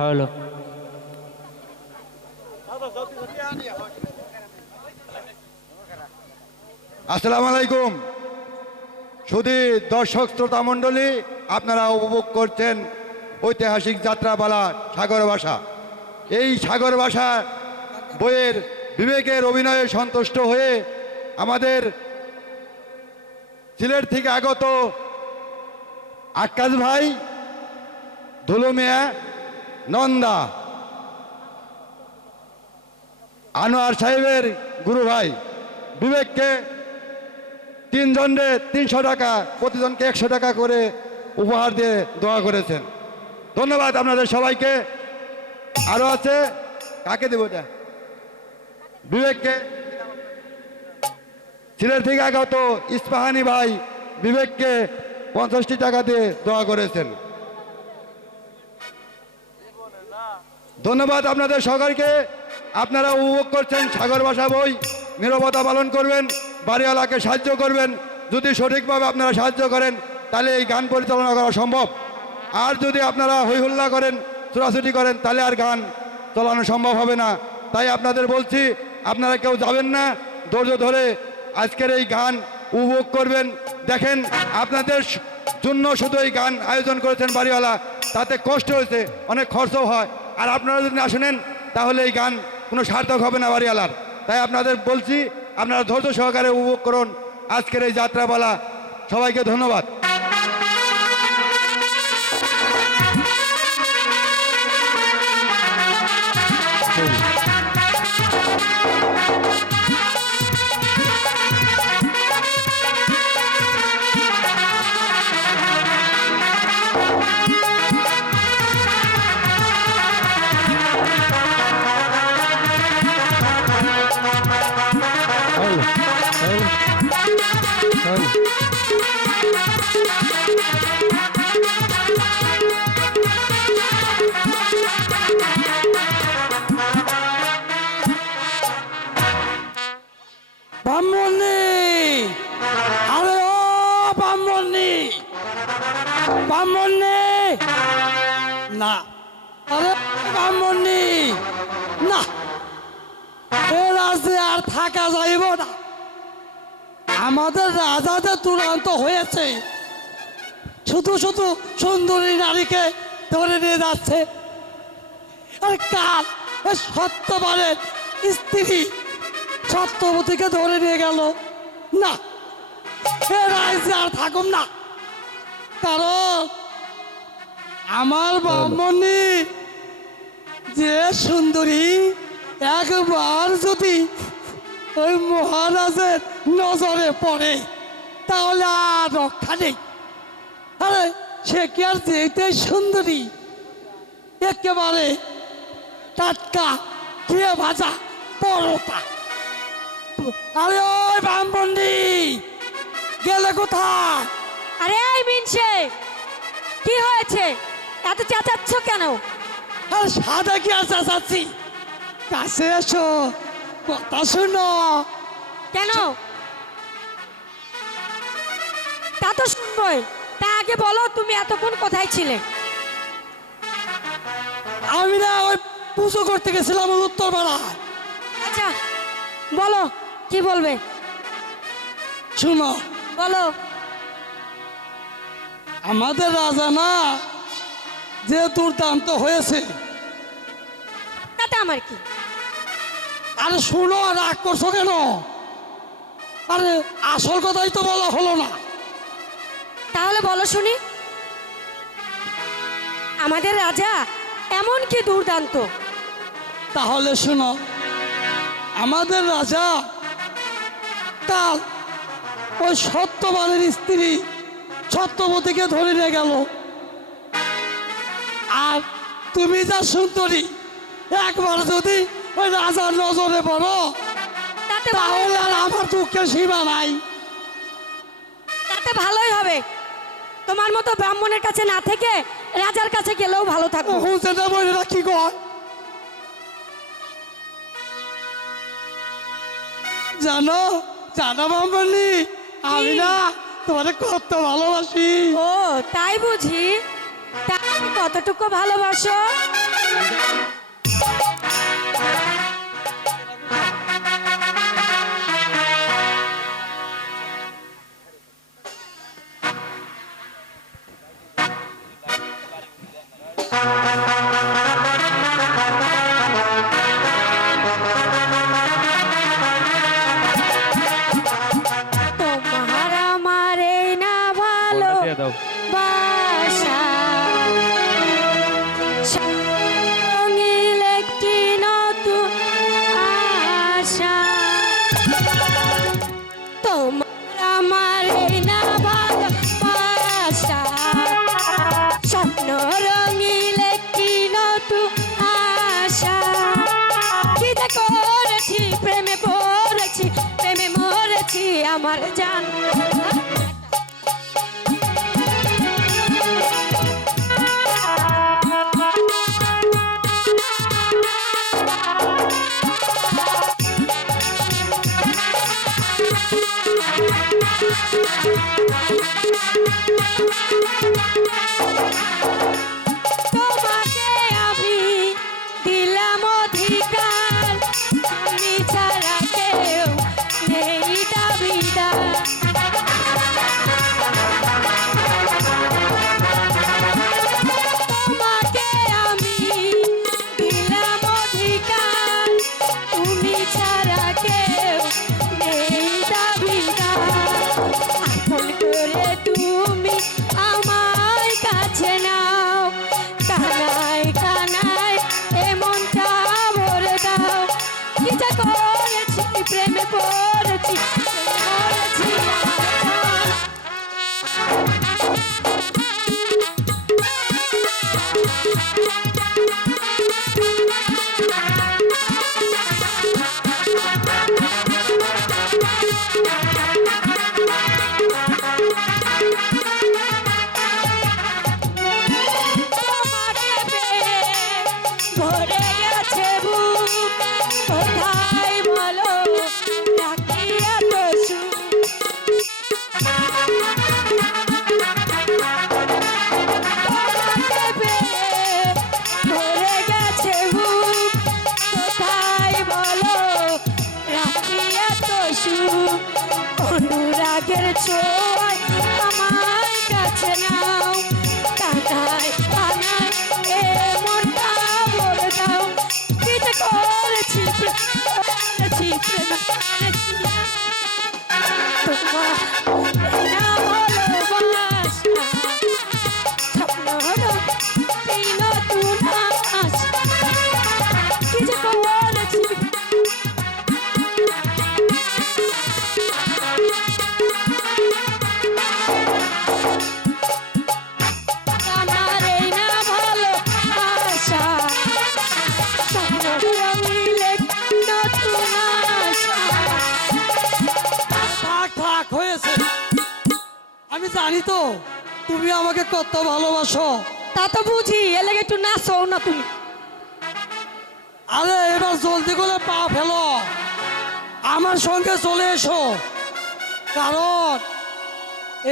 Hello. আসসালামু আলাইকুম। শুধু দর্শক শ্রোতা মণ্ডলী, আপনারা উপভোগ করছেন ঐতিহাসিক যাত্রাপালা সাগর ভাষা। এই সাগর ভাষা বইয়ের বিবেকের অভিনয়ে সন্তুষ্ট হয়ে আমাদের সিলেট থেকে আগত আক্কাস ভাই, ধুলু মিয়া, নন্দা, আনোয়ার সাহেবের গুরু ভাই বিবেককে তিনজনে 300 টাকা, প্রতিজনকে 100 টাকা করে উপহার দিয়ে দোয়া করেছেন। ধন্যবাদ আপনাদের সবাইকে। আরো আছে, কাকে দেব এটা? বিবেককে। সিলেট থেকে আগত ইস্পাহানি ভাই বিবেককে 50টি টাকা দিয়ে দোয়া করেছেন। ধন্যবাদ আপনাদের সবাইকে। আপনারা উপভোগ করছেন সাগর ভাষা বই। নীরবতা পালন করবেন, বাড়িওয়ালাকে সাহায্য করবেন। যদি সঠিকভাবে আপনারা সাহায্য করেন তাহলে এই গান পরিচালনা করা সম্ভব। আর যদি আপনারা হইহুল্লা করেন, ছোটাছুটি করেন, তাহলে আর গান চালানো সম্ভব হবে না। তাই আপনাদের বলছি, আপনারা কেউ যাবেন না, ধৈর্য ধরে আজকের এই গান উপভোগ করবেন। দেখেন, আপনাদের জন্য শুধু এই গান আয়োজন করেছেন বাড়িওয়ালা, তাতে কষ্ট হয়েছে, অনেক খরচও হয়। আর আপনারা যদি না শোনেন তাহলে এই গান কোনো সার্থক হবে না বাড়িওয়ালার। তাই আপনাদের বলছি, আপনারা ধৈর্য সহকারে উপভোগ করুন আজকের এই যাত্রাপালা। সবাইকে ধন্যবাদ। ব্রাহ্মণী, আরে ও ব্রাহ্মণী, ব্রাহ্মণী না, আরে ব্রাহ্মণী না, এ রাজ্যে আর থাকা যাইব না। আমাদের রাজা যে দুরন্ত হয়েছে, শুধু শুধু সুন্দরী নারীকে ধরে নিয়ে যাচ্ছে। আর কাল সত্যবানের স্ত্রী সত্যবতীকে ধরে নিয়ে গেল। না, এ রাজ্যে আর থাকুম না। কারণ আমার ব্রাহ্মণী যে সুন্দরী, একবার যদি ওই মহারাজের নজরে পড়ে তাহলে আর রক্ষা নেই। আরে সে কি আর যেতে সুন্দরী, একেবারে টাটকা খেয়ে ভাজা পরোটা। আরে ওই ব্রাহ্মণী গেলে কোথায়? আরে এই মিনসে, কি হয়েছে? এত চেঁচাচ্ছ কেন? আর সাদা কি আর চাচ্ছি? কাছে এসো, কথা শুনো। কেন? তা তো শুনবই। তা আগে বলো, তুমি এতক্ষণ কোথায় ছিলে? আমি না ওই পুজো করতে গেছিলাম ওই উত্তরপাড়ায়। আচ্ছা বলো, কি বলবে? শুনো, বলো। আমাদের রাজা না যে দুর্দান্ত হয়েছে। তাতে আমার কি? আরে শুনো, রাগ করছো কেন? আরে আসল কথাই তো বলা হলো না। তাহলে বলো শুনি, আমাদের রাজা এমন কি দুর্দান্ত? তাহলে শুনো, আমাদের রাজা কাল ওই সত্যবানের স্ত্রী সত্যবতীকে ধরে নিয়ে গেল। আর তুমি যা সুন্দরী, একবার যদি ওই রাজার নজরে পড়ো তাহলে আর আমার দুঃখের সীমা নাই। তাতে ভালোই হবে। তোমার মতো ব্রাহ্মণের কাছে না থেকে রাজার কাছে গেলেও ভালো থাকো। সেটা বলে কি কয় জানো, জানো ব্রাহ্মণী, আমি না তোমারে কত ভালোবাসি। ও তাই বুঝি? তা কতটুকু ভালোবাসো? তোমার আমার এই না ভালো বাসা সঙ্গীল একটি নতুন আশা তোমার আমার এই না ভালো বাসা স্বপ্ন রঙিল একটি নতুন আশা কি যে করেছি প্রেমে পড়েছি প্রেমে মরেছি আমার জান তোমাকে আমি দিলাম অধিকার তুমি ছাড়া কেউ নেই দাবিদার তোমাকে আমি দিলাম অধিকার তুমি ছাড়া কেউ নেই দাবিদার আপন করে তুমি আমার কাছে নাও কানাই কানাই এমনটা ভরে দাও কি যা করেছি প্রেমে পড়েছি প্রেমে মরেছি আমার জান। তোমাকে পেয়ে ভরে গেছে বুক কোথায় বলো রাখি এত সুখ তোমাকে পেয়ে ভরে গেছে বুক কোথায় বলো রাখি এত সুখ অনুরাগের ছোঁয়ায় আমার কাছে নাও কানায় কানায় এমনটা বলে দাও কি যে করেছি করেছি প্রেম করেছি তোমার না ভালোবাসা স্বপ্ন হলো এই নতুন আশা কি যে করেছি আমার এই না ভালো আশা স্বপ্ন রঙিলে নতুন আশা থাক থাক হয়েছে। আমি জানি তো তুমি আমাকে কত ভালোবাসো। তা তো বুঝি এলে একটু নাচো না তুমি আরে এবার জলদি করে পা ফেলো, আমার সঙ্গে চলে এসো, কারণ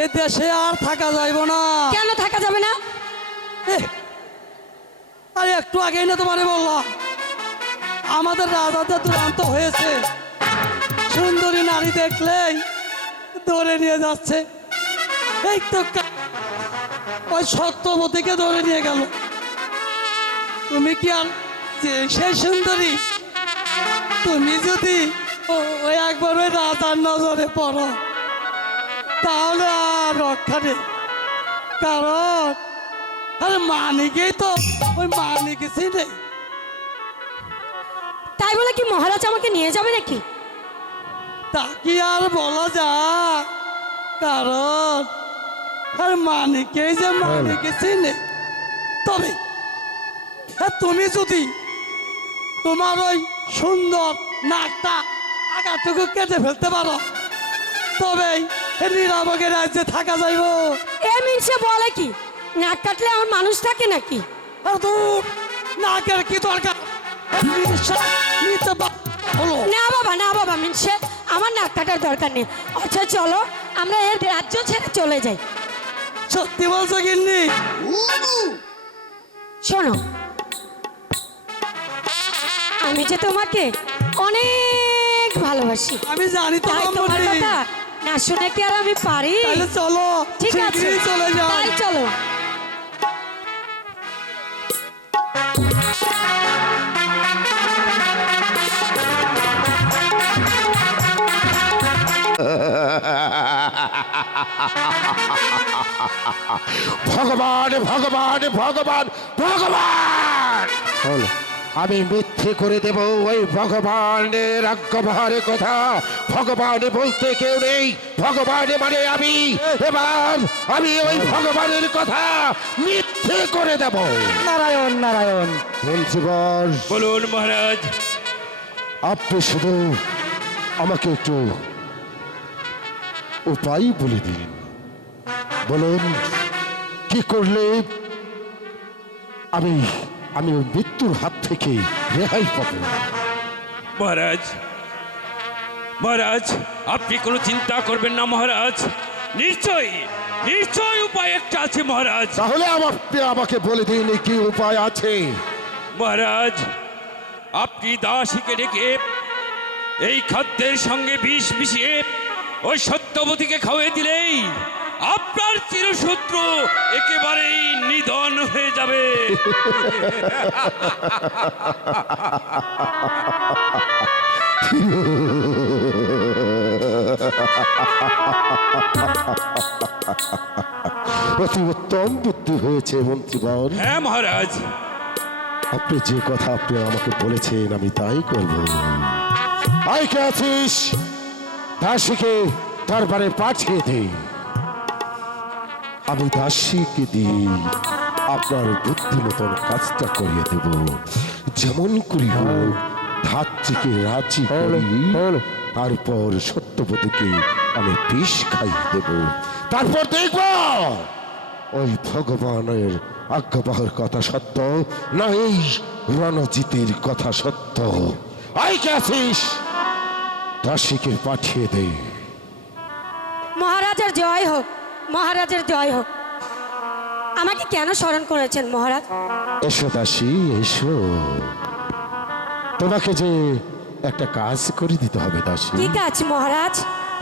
এ দেশে আর থাকা যাইব না। কেন থাকা যাবে না এহ, আরে একটু আগেই না তোমারে বললাম আমাদের রাজাদের দুরান্ত হয়েছে, সুন্দরী নারী দেখলেই ধরে নিয়ে যাচ্ছে। এই তো ওই সত্যবতীকে ধরে নিয়ে গেল। তুমি কি আর সেই সুন্দরী? তুমি যদি ওই একবার ওই রাজার নজরে পড়ো তাহলে আর রক্ষা নেই, কারণ আরে মানিকেই তো ওই মানিক চিনে। তাই বলে কি মহারাজ আমাকে নিয়ে যাবে নাকি? তা কি আর বলা যায়, কারণ আর মানিকেই যে মানিকে চিনে। তবে তুমি যদি তোমার ওই সুন্দর নাকটা আগাটুকু কেটে ফেলতে পারো তবেই নিরাপদে রাজ্যে থাকা যাইব। এ মিনসে বলে কি নাক কাটলে আমার মানুষ থাকে নাকি? আর দূর নাকের কি দরকার, হলো না বাবা না বাবা মিনসে আমার নাক কাটার দরকার নেই। আচ্ছা চলো আমরা এর রাজ্য ছেড়ে চলে যাই। সত্যি বলছো গিন্নি? শোনো আমি যে তোমাকে অনেক ভালোবাসি। আমি জানি তো তাই তোমার ব্রাহ্মণী। কথা না শুনে কি আর আমি পারি? তাহলে চলো, ঠিক আছে, শিগগিরই চলে যাও। তাই চলো। ভগবান ভগবান ভগবান ভগবান আমি মিথ্যে করে দেব ওই ভগবানের আজ্ঞাবহারের কথা। ভগবান বলতে কেউ নেই, ভগবান মানে আমি। এবার আমি ওই ভগবানের কথা মিথ্যে করে দেব। নারায়ণ নারায়ণ। মন্ত্রীবর, বলুন মহারাজ। আপনি শুধু আমাকে একটু উপায় বলে দিন। বলুন কি করলে আমি আমি ওই মৃত্যুর হাত থেকে রেহাই পাব। মহারাজ, মহারাজ আপনি কোনো চিন্তা করবেন না মহারাজ। নিশ্চয়ই নিশ্চয়ই উপায় একটা আছে মহারাজ। তাহলে আপনি আমাকে বলে দিন কি উপায় আছে। মহারাজ, আপনি দাসীকে ডেকে এই খাদ্যের সঙ্গে বিষ মিশিয়ে ওই সত্যবতীকে খাওয়িয়ে দিলেই আপনার চিরশত্রু একেবারেই নিধন হয়ে যাবে। অতি উত্তম বুদ্ধি হয়েছে মন্ত্রীবর। হ্যাঁ মহারাজ। আপনি যে কথা আপনি আমাকে বলেছেন আমি তাই করব। আই কে আছিস, দাসীকে দরবারে পাঠিয়ে দে। আমি দাসীকে দিয়ে আপনার বুদ্ধি মতন কাজটা করিয়ে দেব। যেমন করি হোক ধাত্রীকে রাজি করি, তারপর সত্যবতীকে আমি বিষ খাইয়ে দেব। তারপর দেখব ওই ভগবানের আজ্ঞাবহের কথা সত্য না এই রণজিতের কথা সত্য। আই কে আছিস, দাসীকে পাঠিয়ে দে। মহারাজের জয় হোক, মহারাজের জয় হোক। আমাকে কেন স্মরণ করেছেন মহারাজ? এসো দাসী এসো, তোমাকে যে একটা কাজ করে দিতে হবে দাসী। ঠিক আছে মহারাজ।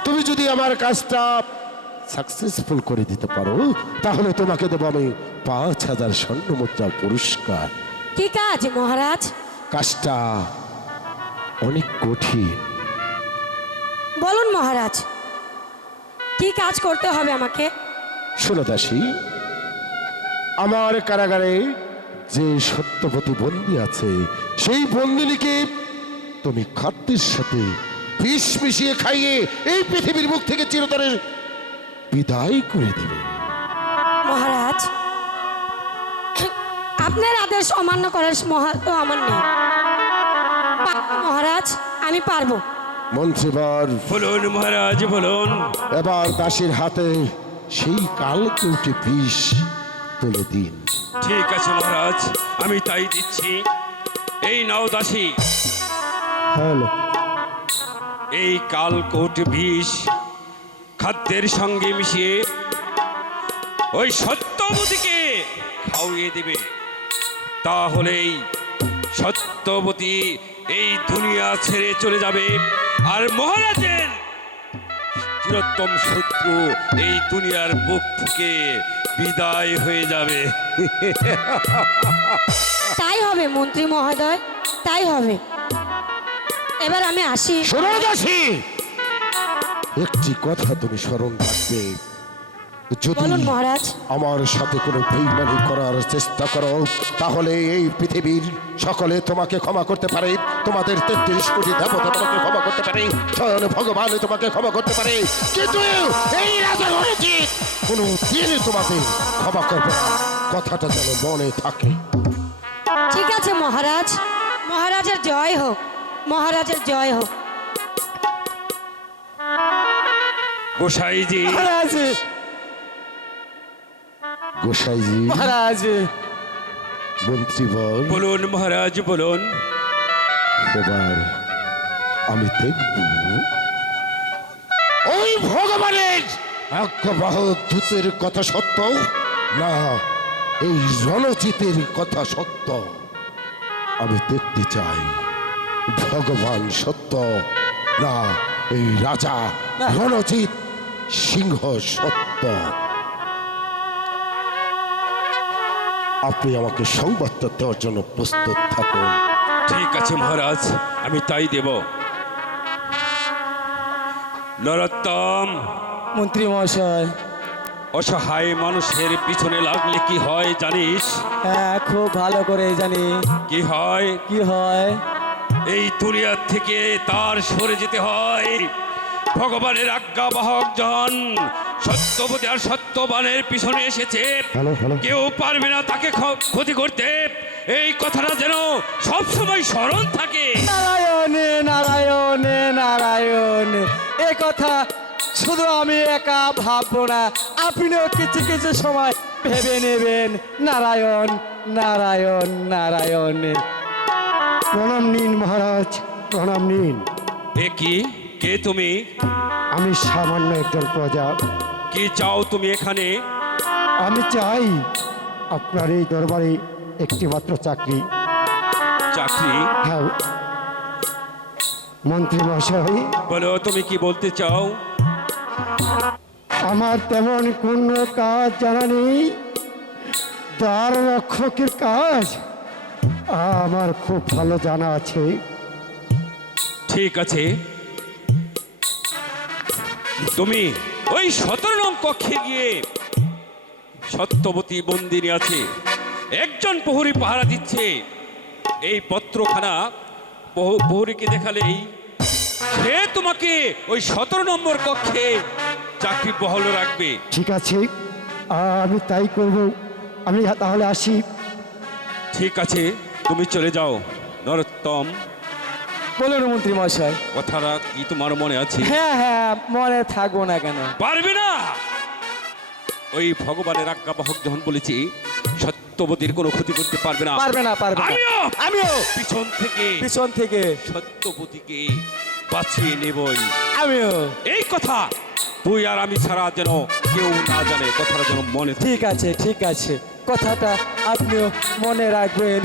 তুমি যদি আমার কাজটা সাকসেসফুল করে দিতে পারো তাহলে তোমাকে দেবো আমি ৫,০০০ স্বর্ণ মুদ্রা পুরস্কার। কি কাজ মহারাজ? কাজটা অনেক কঠিন। বলুন মহারাজ, কি কাজ করতে হবে আমাকে? শোনো দাসী, আমার কারাগারে যে সত্যবতী বন্দী আছে সেই বন্দিনীকে তুমি খাদ্যের সাথে বিষ মিশিয়ে খাইয়ে এই পৃথিবীর মুখ থেকে চিরতরে বিদায় করে দেবে। মহারাজ, আপনার আদেশ অমান্য করার মহাত্ম আমার নেই। মহারাজ, আমি পারবো। মন্ত্রীবর, বলুন মহারাজ বলুন। এবার দাসীর হাতে সেই কালকেউটে বিষ তুলে দিন। ঠিক আছে মহারাজ, আমি তাই দিচ্ছি। এই নাও দাসী, এই কালকোট বিষ খাদ্যের সঙ্গে মিশিয়ে ওই সত্যবতীকে খাওয়িয়ে দিবে। তাহলেই সত্যবতী এই দুনিয়া ছেড়ে চলে যাবে আর মহারাজের চিরোত্তম শত্রু এই দুনিয়ার বুক থেকে বিদায় হয়ে যাবে। তাই হবে মন্ত্রী মহোদয়, তাই হবে। এবার আমি আসি। শোনো দাসী, একটি কথা তুমি স্মরণ রাখবে। যদি বলুন মহারাজ। আমার সাথে কোনো বেইমানি করার চেষ্টা করো তাহলে এই পৃথিবীর সকলে তোমাকে ক্ষমা করতে পারে। তোমাদের ৩৩ কোটি দেবতা তোমাকে ক্ষমা করতে পারে, স্বয়ং ভগবান তোমাকে ক্ষমা করতে পারে, কিন্তু এই রাজা রণজিৎ কোনো দিন তোমাদের ক্ষমা করবে না। কথাটা যেন মনে থাকে। ঠিক আছে মহারাজ, মহারাজের জয় হোক, মহারাজের জয় হোক। গোসাইজি, মহারাজ গোসাইজি, মহারাজ মন্ত্রীবর, বলুন মহারাজ বলুন। এবার আমি দেখব ওই ভগবানের আজ্ঞাবহ দূতের কথা সত্য না এই রণজিতের কথা সত্য। আমি দেখতে চাই। ভগবান সত্য, না এই রাজা রণজিৎ সিংহ সত্য। আপনি আমাকে সংবাদটা দেওয়ার জন্য প্রস্তুত থাকুন। ঠিক আছে মহারাজ, আমি তাই দেব। নরোত্তম, মন্ত্রী মহাশয়। অসহায় মানুষের পিছনে লাগলে কি হয় জানিস? হ্যাঁ, খুব ভালো করে জানি। কি হয়? কি হয়? এই দুনিয়ার থেকে তার সরে যেতে হয়। ভগবানের আজ্ঞাবাহক জন সত্যবতী আর সত্যবানের পিছনে এসেছে, কেউ পারবে না তাকে ক্ষতি করতে। এই কথাটা যেন সবসময় স্মরণ থাকে। নারায়ণে নারায়ণে নারায়ণে, এ কথা শুধু আমি একা ভাববো না, আপনিও কিছু কিছু সময় ভেবে নেবেন। নারায়ণ নারায়ণ নারায়ণ। প্রণাম নিন মহারাজ, প্রণাম নিন। এ কি? কে তুমি? আমি সামান্য একজন প্রজা। কি চাও তুমি এখানে? আমি চাই আপনার এই দরবারে একটি মাত্র চাকরি। চাকরি? হ্যাঁ মন্ত্রী মহাশয়, বলো তুমি কি বলতে চাও? আমার তেমন কোনো কাজ জানা নেই, দ্বার রক্ষকের কাজ আমার খুব ভালো জানা আছে। ঠিক আছে, তুমি ওই 17 নং কক্ষে গিয়ে সত্যবতী বন্দিনী আছে, একজন প্রহরী পাহারা দিচ্ছে। এই পত্রখানা প্রহরীকে দেখালেই সে তোমাকে ওই 17 নম্বর কক্ষে চাকরি বহাল রাখবে। ঠিক আছে, আমি তাই করব। আমি তাহলে আসি। ঠিক আছে, তুমি চলে যাও। নরোত্তম, বলুন মন্ত্রী মহাশয়। কথাটা কি তোমার মনে আছে? হ্যাঁ হ্যাঁ, মনে থাকবো না কেন? পারবে না। ওই ভগবানের আজ্ঞাবাহক যখন বলেছি সত্যবতীর কোনো ক্ষতি করতে পারবে না। পারবে না, পারবে না। আমিও পিছন থেকে সত্যবতীকে বাঁচিয়ে নেবই। আমিও। এই কথা তুই আর আমি ছাড়া যেন কেউ না জানে, কথাটা যেন মনে থাকে। ঠিক আছে ঠিক আছে, কথাটা আপনিও মনে রাখবেন।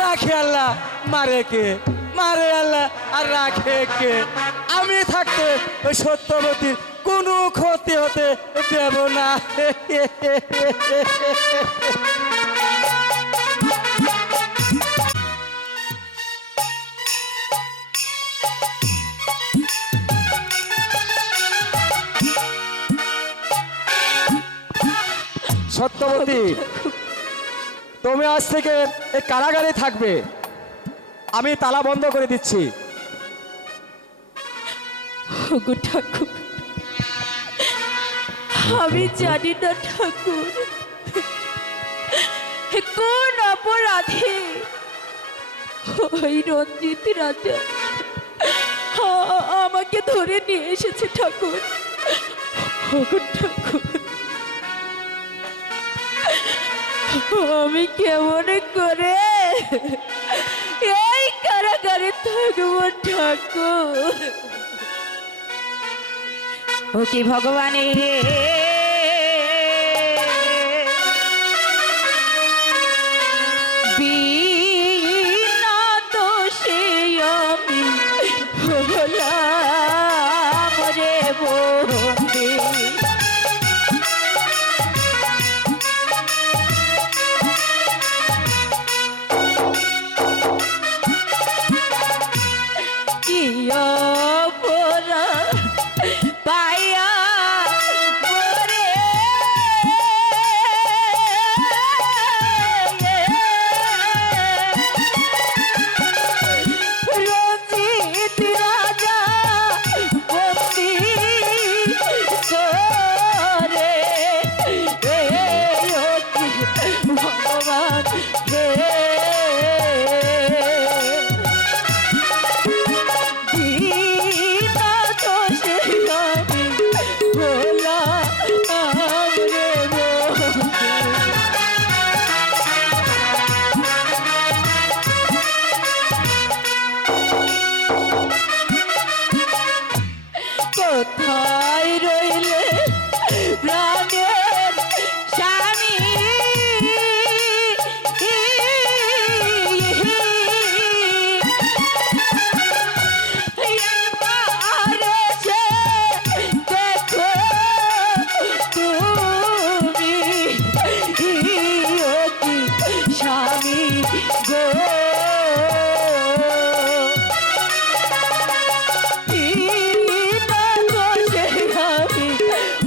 রাখে আল্লাহ, মারে কে? মারে আল্লাহ আর রাখে কে? আমি থাকতে ওই সত্যবতীর কোনো ক্ষতি হতে দেব না। সত্যবতী, তুমি আজ থেকে এই কারাগারে থাকবে। আমি তালা বন্ধ করে দিচ্ছি। ওগো ঠাকুর, আমি জানি না ঠাকুর কোন অপরাধে ওই রঞ্জিত রাজা আমাকে ধরে নিয়ে এসেছে ঠাকুর। ওগো ঠাকুর, আমি কেমন করে এই কারাগারে থাকবো ঠাকুর? ও কি ভগবানের বিনা দোষে আমি হলাম রে বন্দী। কি অপরাধ পাইয়া মোরে রঞ্জিত রাজা বন্দী করে ভগবান হে। বিনা দোষে আমি হলাম রে বন্দী। কোথায় রইলে প্রাণের স্বামী? স্বামী গো কি না দোষে আমি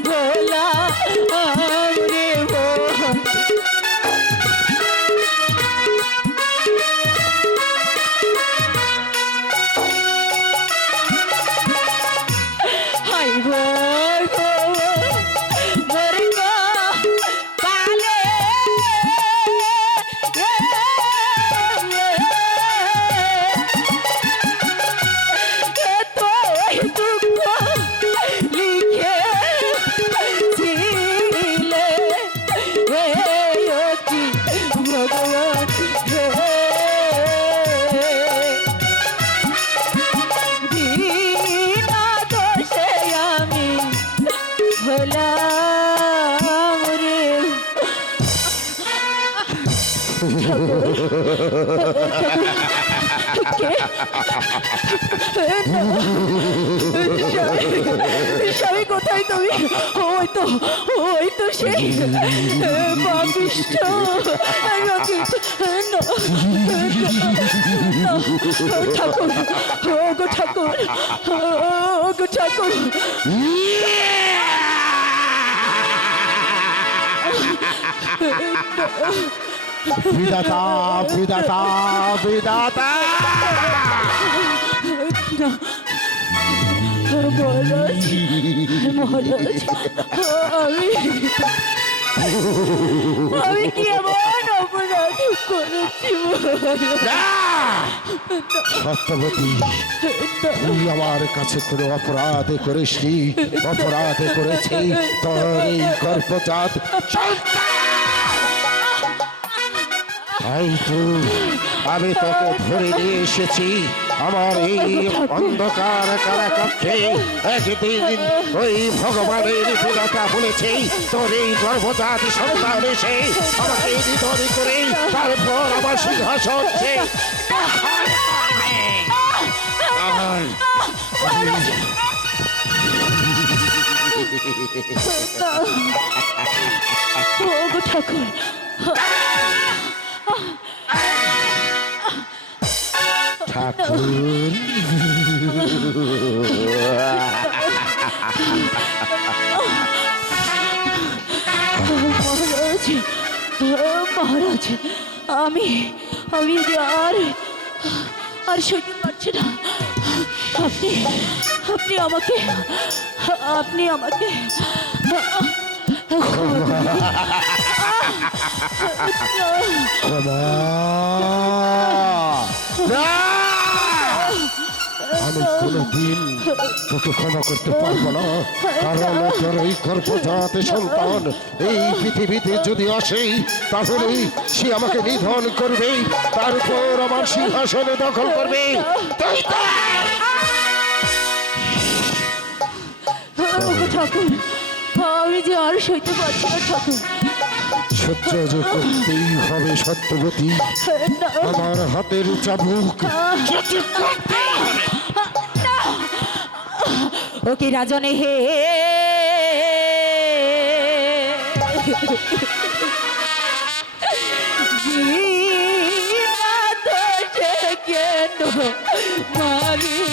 হলাম রে মন হাই গো গো মোর গো পালে এত দুঃখ লিখে ছিলে কি ভগবান বিনা দোষে আমি হলাম রে স্বামী কোথায় তুমি ওই তো সেই পাপিষ্ঠ ঠাকুর ও গো ঠাকুর ও গো ঠাকুর বিধাতা বিধাতা বিধাতা মহারাজ মহারাজ আমি কি এমন অপরাধ করেছি সত্যবতী তুই আমার কাছে কোনো অপরাধ করিসনি অপরাধ করেছি তোর এই গর্ভজাত আমি তোকে ধরে নিয়ে এসেছি আমার এই অন্ধকার কারাকক্ষে একদিন ওই ভগবানের বিধাতা বলেছে তোর এই গর্ভজাত সন্তান এসে আমাকে নিধন করে তারপর আমার সিংহাসন ঠাকুর ঠাকুর মহারাজ মহারাজ আমি যে আর সইতে পারছি না আপনি আমাকে আমি কোনোদিন তোকে ক্ষমা করতে পারবো না কারণ তোর এই গর্ভজাত সন্তান এই পৃথিবীতে যদি আসে তাহলে সে আমাকে নিধন করবে তারপর আমার সিংহাসনে দখল করবে ঠাকুর আমি যে আর সইতে পারছি না ঠাকুর সহ্য যে করতেই হবে সত্যবতী আমার হাতের চাবুক ওকে রাজনে হে কেন মারি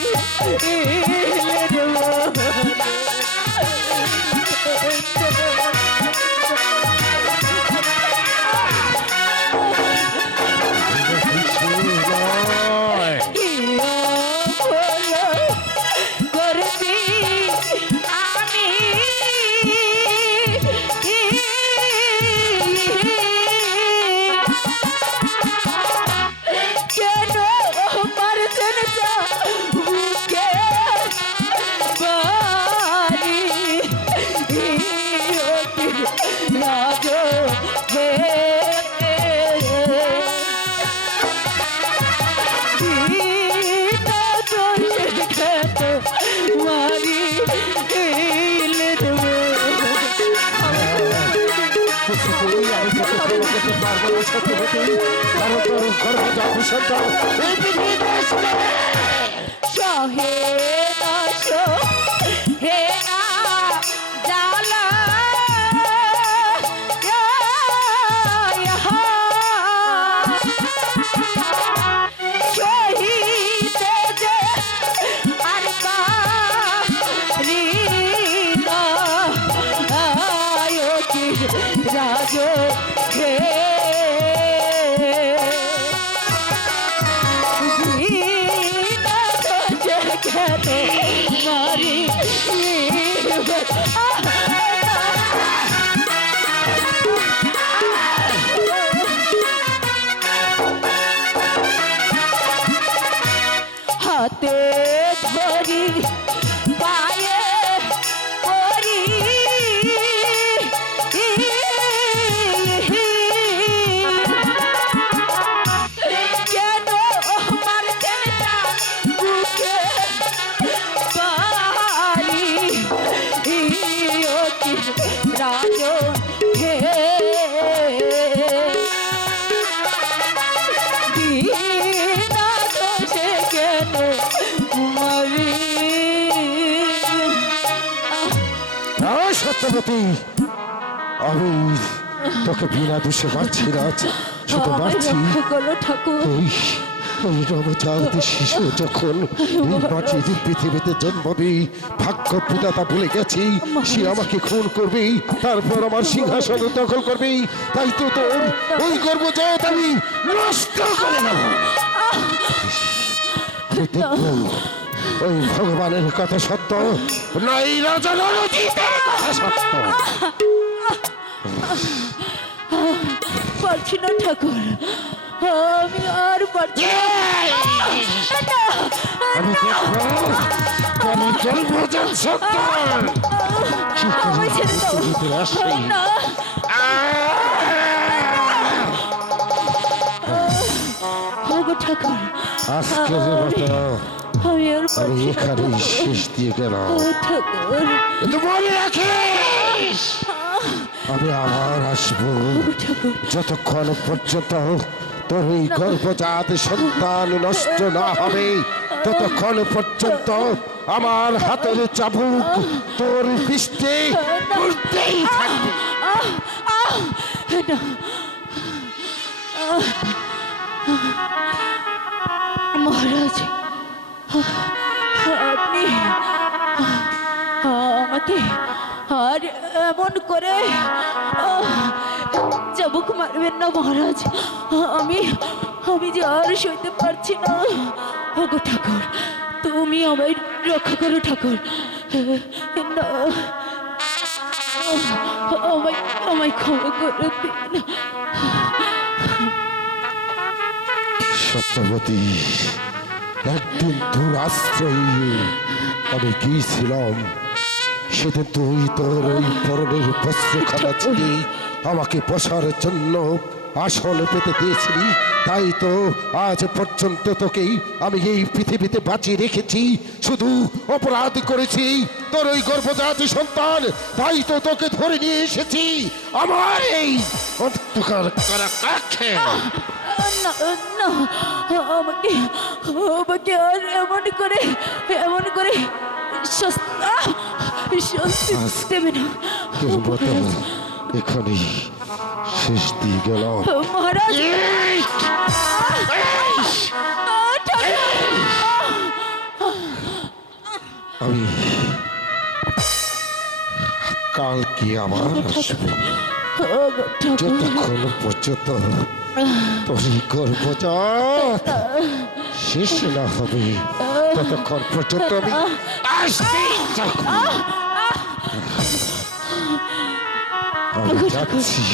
সহে নাশ হে না জালা হাতে ধরি পায়ে করি কেন মারতেন না বুকে পারি রাজন হে বিনা দোষে কেন মারি সত্যবতী, আমি তোকে বিনা দোষে মারছি না, শুধু মারছি রক্ষা করো ঠাকুর। ওই ওই নবজাত শিশু যখন এই মাটির পৃথিবীতে জন্মবে, ভাগ্য বিধাতা ভুলে গেছি সে আমাকে খুন করবে, তারপর আমার সিংহাসন দখল করবে। তাই তো তোর ওই গর্ভজাত আমি নষ্ট করে নেব। আমি দেখবো ওই ভগবানের কথা সত্য, নাই রাজা রণজিতের কথা সত্য। পারছি না ঠাকুর, আমি আর পারছি না। আমি দেখবো আমি গর্ভজাত সত্য কি করে আমায় ছেড়ে দাও। পৃথিবীতে আসে। না, ওগো ঠাকুর, আজকের মতো আমি আর আমি পারছি না। এখানেই শেষ দিয়ে গেলাম। ও ঠাকুর, কিন্তু মনে রাখিস আমি আবার আসবো, ওগো ঠাকুর, যতক্ষণ পর্যন্ত তোর এই গর্ভজাত সন্তান নষ্ট না হবে ততক্ষণ পর্যন্ত আমার হাতের চাবুক তোর পৃষ্ঠে পড়তেই থাকবে। না, মহারাজ, আপনি আমাকে আর এমন করে চাবুক মারবেন না মহারাজ। আমি আমি যে আর সইতে পারছি না। ওগো ঠাকুর, তুমি আমায় রক্ষা করো ঠাকুর। না, আমায় আমায় ক্ষমা করে দিন। সত্যবতী, একদিন তোর আশ্রয়ে আমি গিয়েছিলাম, সেদিন তুই তোর ওই পরনের বস্ত্রখানা ছিঁড়ে আমাকে বসার জন্য আসন পেতে দিয়েছিলি। তাই তো আজ পর্যন্ত তোকেই আমি এই পৃথিবীতে বাঁচিয়ে রেখেছি। শুধু অপরাধ করেছি তোর ওই গর্ভজাত সন্তান, তাই তো তোকে ধরে নিয়ে এসেছি আমার এই অন্ধকার কারাগারে। না, না, আমাকে আমাকে আর এমন করে শাস্তি দেবে না তোর মতো এখানে শেষ দিয়ে গেলাম। মহারাজ। আমি কালকে আবার আসবো, যতক্ষণ পর্যন্ত তোর গর্ভজাত শেষ না হবে ততক্ষণ পর্যন্ত আমি আসতেই থাকবো। আমি যাচ্ছি,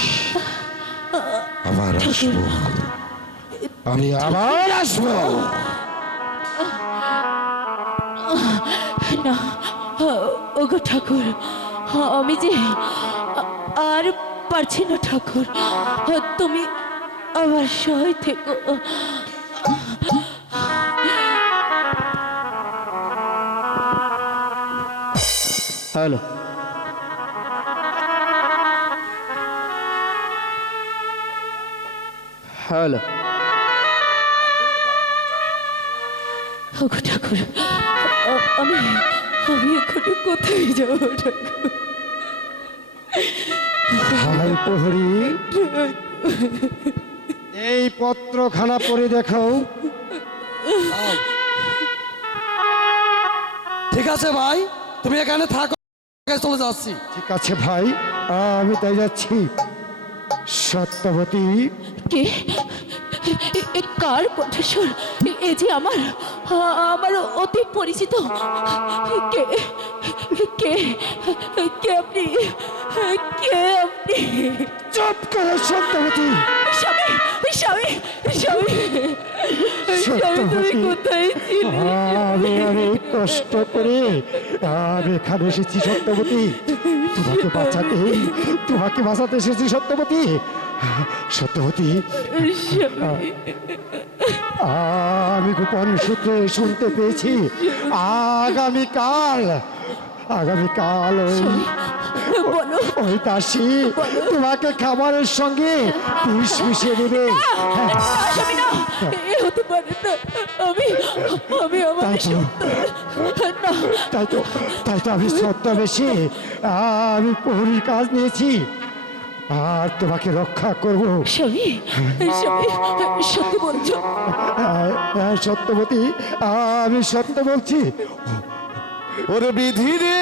আবার আসবো, আমি আবার আসবো। না, ওগো ঠাকুর, আমি যে আর পারছি না ঠাকুর, তুমি আমার সহায় থেকো। হ্যালো, হ্যালো, ওগো ঠাকুর, আমি আমি এখানে কোথায় যাবো ঠাকুর? ভাই প্রহরী, এই পত্রখানা পড়ে দেখো। ঠিক আছে ভাই, তুমি এখানে থাকো, চলে যাচ্ছি। ঠিক আছে ভাই, আমি তাই যাচ্ছি। সত্যবতী, কে? কার কণ্ঠস্বর? এ যে আমার অতি পরিচিত। কে কে কে আপনি কে আপনি চুপ করো সত্যবতী। স্বামী স্বামী স্বামী স্বামী তুমি কোথায় ছিলে আমি অনেক কষ্ট করে আমি এখানে এসেছি সত্যবতী, তোমাকে বাঁচাতে এসেছি সত্যবতী। সত্যবতী, স্বামী আমি গোপন সূত্রে শুনতে পেয়েছি আগামীকাল বলো ওই দাসী তোমাকে খাবারের সঙ্গে বিষ মিশিয়ে দেবে। স্বামী না এ হতে পারে না আমি আমি আমার তাই তো। না তাই তো আমি ছদ্মবেশে আমি প্রহরীর কাজ নিয়েছি আর তোমাকে রক্ষা করব। স্বামী স্বামী সত্যি বলছো সত্যবতী, আমি সত্য বলছি। ওরে বিধি রে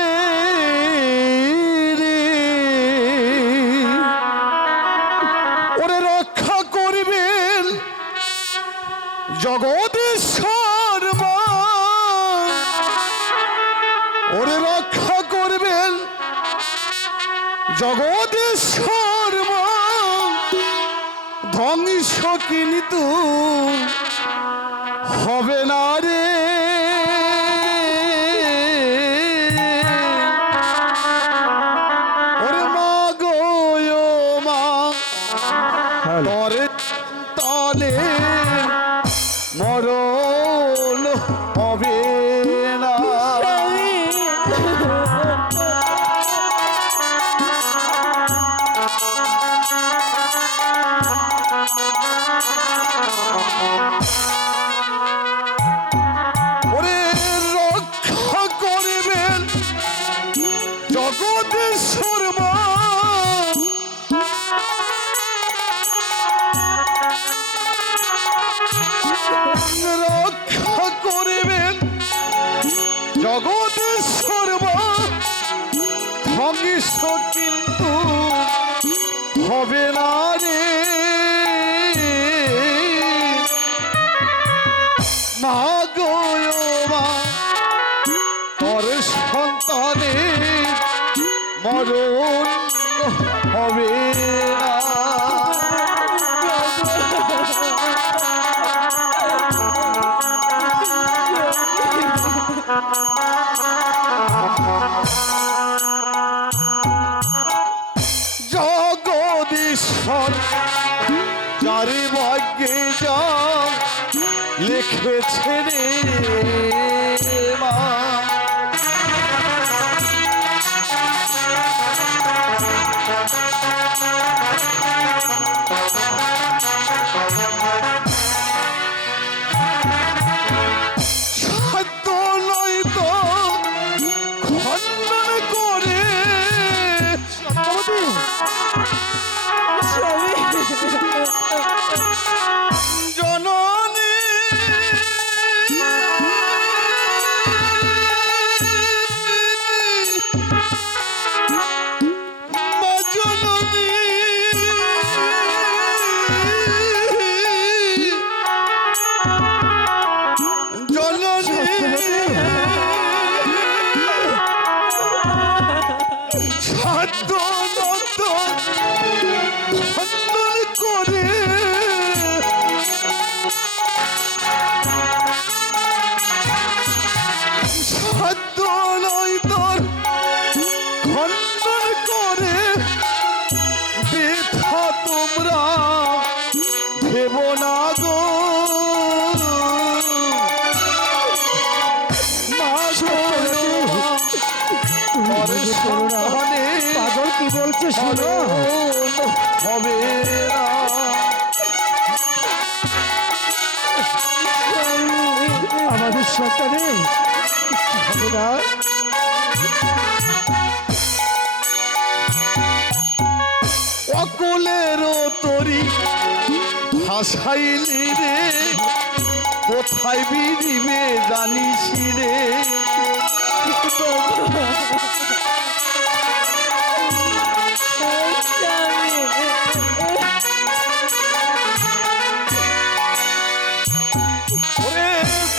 ওরে রক্ষা করবেন জগদীশ্বর মা, ওরে রক্ষা করবেন জগদীশ্বর মা, ধ্বংস কিন্তু হবে না রে। ওরে মা গো মা, তরে তলে মরণ হবে না। ওরে রক্ষা করবেন জগদীশ্বর মা, রক্ষা করবেন জগদীশ্বর মা, ধ্বংস কিন্তু হবে না রে। মা গো মা, তোর সন্তানে মরণ হবে না। জগদীশ্বর যার ভাগ্যে যা লিখেছে রে মা, সাধ্য নয় তো খণ্ডন করে জননী মা জননী সাধ্য নত খণ্ডন করে সাধ্য নয় তোর খণ্ডন করে বৃথা তোমরা ভেব না গো। পাগল কি বলছে শোনো, হবে না। আমাদের সন্তানে হবে না। অকুলেরও তরি ভাসাইলি রে, কোথায় বিরিবে জানিস রে। ওরে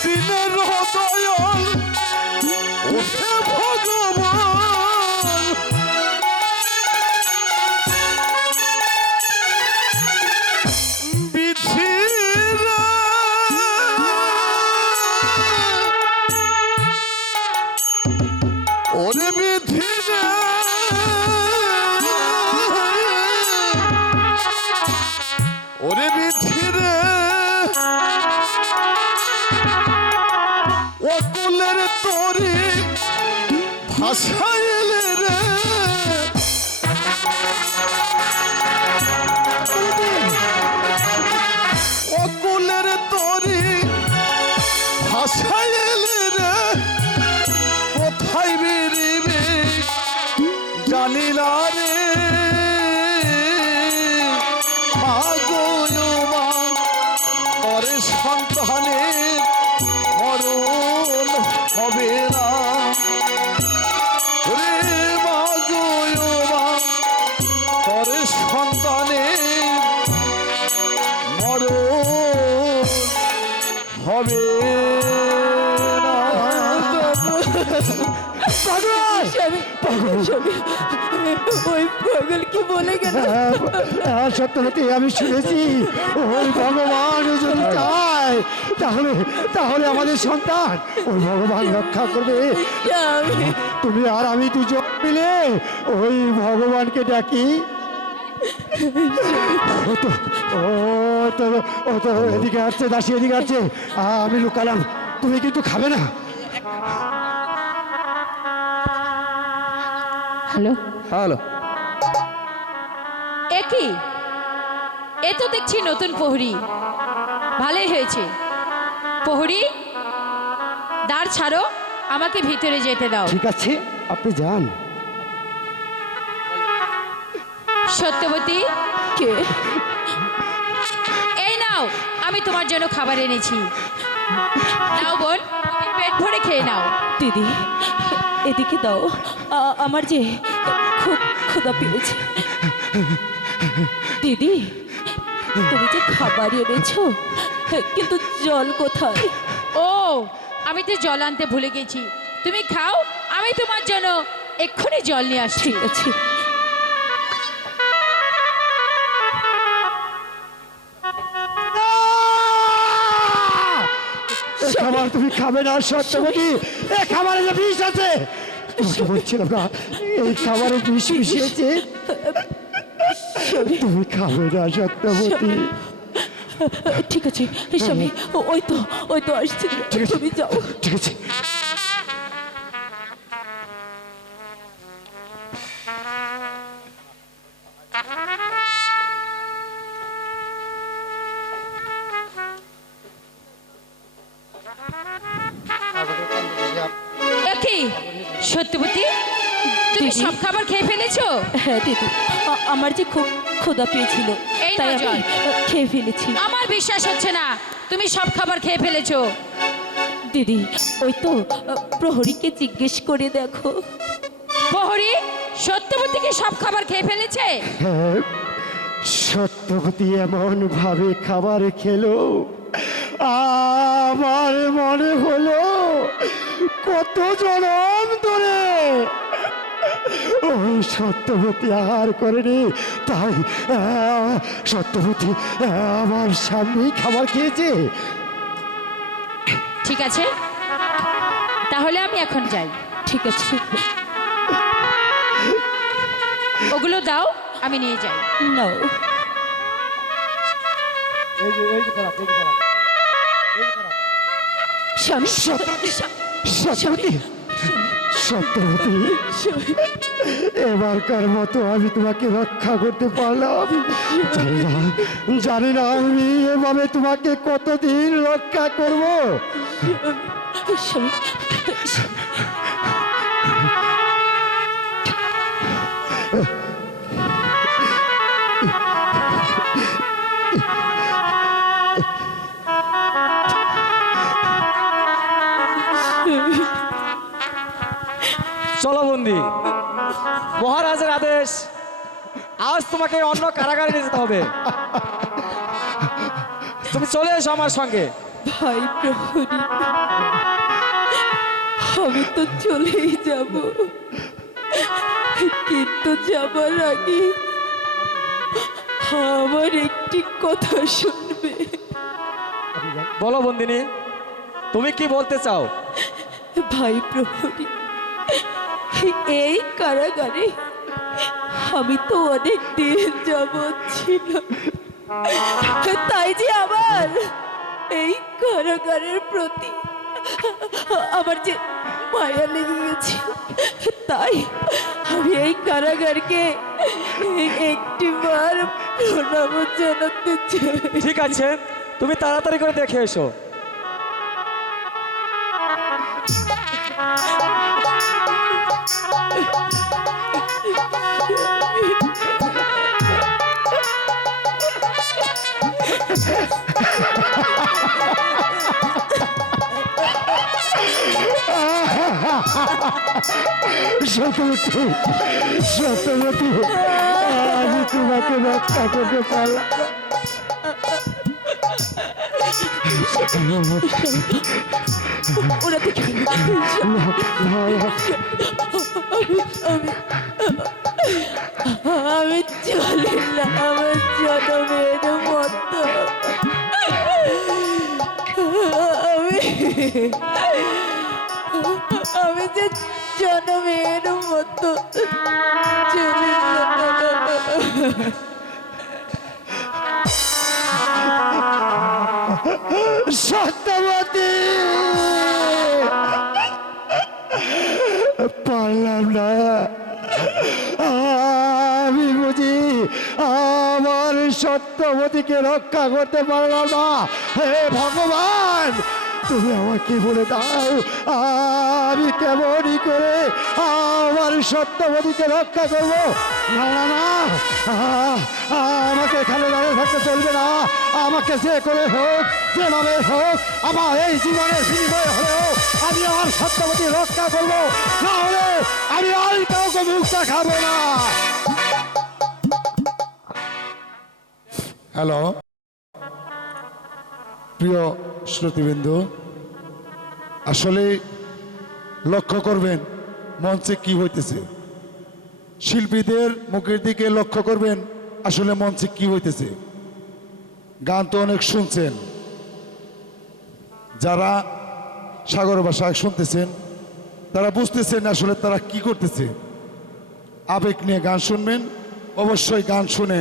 দিনের দয়াল ওঠে ভগবান, ওরে বিধিরে অকুলের তরি ভাষাইলে রে অকুলের তরি ভাষাইলে রে কোথায় বেরিবে জানিলা রে পরে সন্তানের মরণ হবে না রে মা গো মা পরে সন্তানের মরণ হবে না। ওই পাগল কি বলে গেল? সত্যবতী আমি শুনেছি ওই ভগবান যদি চায় তাহলে তাহলে আমাদের সন্তান ওই ভগবান রক্ষা করবে। তুমি আর আমি দুজন মিলে ওই ভগবানকে ডাকি। ও তো এদিকে আসছে, দাসী এদিকে আসছে, আমি লুকালাম, তুমি কিন্তু খাবে না। হ্যালো হ্যালো, একই এ তো দেখছি নতুন প্রহরী, ভালোই হয়েছে। প্রহরী দ্বার ছাড়ো, আমাকে ভিতরে যেতে দাও। ঠিক আছে, আপনি যান। সত্যবতী, কে? এই নাও, আমি তোমার জন্য খাবার এনেছি। নাও বোন, তুমি পেট ভরে খেয়ে নাও। দিদি এদিকে দাও, আমার যে খুব ক্ষুধা পেয়েছে। দিদি তুমি যে খাবার এনেছো, কিন্তু জল কোথায়? ও, আমি তো জল আনতে ভুলে গেছি। তুমি খাও, আমি তোমার জন্য এক্ষুনি জল নিয়ে আসছি। ঠিক আছে। খাবার তুমি খাবে না সত্যবতী, এ খাবারে যে বিষ আছে। তোমাকে বলছিলাম না এই খাবারে বিষ মিশিয়েছে, তুমি খাবে না সত্যবতী। ঠিক আছে স্বামী, ওই তো আসছে, তুমি যাও। ঠিক আছে। কি সত্যবতী, তুমি সব খাবার খেয়ে ফেলেছো? হ্যাঁ দিদি, আমার যে খুব ক্ষুধা পেয়েছিল, তাই আমি খেয়ে ফেলেছি। আমার বিশ্বাস হচ্ছে না তুমি সব খাবার খেয়ে ফেলেছো। দিদি ওই তো প্রহরীকে জিজ্ঞেস করে দেখো। প্রহরী সত্যবতীকে সব খাবার খেয়ে ফেলেছে? হ্যাঁ, সত্যবতী এমন ভাবে খাবার খেলো, আমার মনে হলো কত জনম ধরে ওই সত্যবতী আহার করেনি, তাই সত্যবতী আমার সামনেই খাবার খেয়েছে। ঠিক আছে, তাহলে আমি এখন যাই। ঠিক আছে, ওগুলো দাও, আমি নিয়ে যাই। নাও। স্বামী, সত্যবতী, সত্যবতী, এবারকার মতো আমি তোমাকে রক্ষা করতে পারলাম। জানি না আমি এভাবে তোমাকে কতদিন রক্ষা করব। চলো বন্দি, মহারাজের আদেশ, আজ তোমাকে অন্য কারাগারে নিয়ে যেতে হবে। তুমি চলে এসো আমার সঙ্গে। ভাই প্রহরী, আমি তো চলেই যাব, কিন্তু যাবার আগে আমার একটি কথা শুনবে। বলো বন্দিনী, তুমি কি বলতে চাও? ভাই প্রহরী, এই কারাগারে আমি তো অনেক দিন যাবৎ ছিলাম। তাই যে আমার এই কারাগারের প্রতি আমার যে মায়া লেগে গেছে, তাই আমি এই কারাগারকে একটিবার প্রণাম জানাতে চাই। ঠিক আছে, তুমি তাড়াতাড়ি করে দেখে এসো। সত্যবতী, সত্যবতী, আমি তোমাকে রক্ষা করতে পারলাম না। ওরা দেখে আমি চলে আমার জন্মের মতো আমি যে জন্মের মতো চলে সত্যবতী, পারলাম না। আমি বুঝি আমার সত্যবতীকে রক্ষা করতে পারলাম না। হে ভগবান, তুমি আমাকে বলে দাও, আমি কেমনই করে আমার সত্যবতীকে রক্ষা করবো? না না না, আমাকে এখানে দাঁড়িয়ে থাকতে চলবে না। আমাকে যে করে হোক, যেভাবে হোক, আমার এই জীবনের বিনিময় হলেও আমি আমার সত্যবতী রক্ষা করবো, না হলে আমি আর কাউকে মুখটা খাবো না। হ্যালো প্রিয় শ্রোতৃবৃন্দু, আসলে লক্ষ্য করবেন মঞ্চে কি হইতেছে। শিল্পীদের মুখের দিকে লক্ষ্য করবেন, আসলে মঞ্চে কি হইতেছে। গান তো অনেক শুনছেন, যারা সাগর ভাষায় শুনতেছেন তারা বুঝতেছেন আসলে তারা কি করতেছে। আবেগ নিয়ে গান শুনবেন, অবশ্যই গান শুনে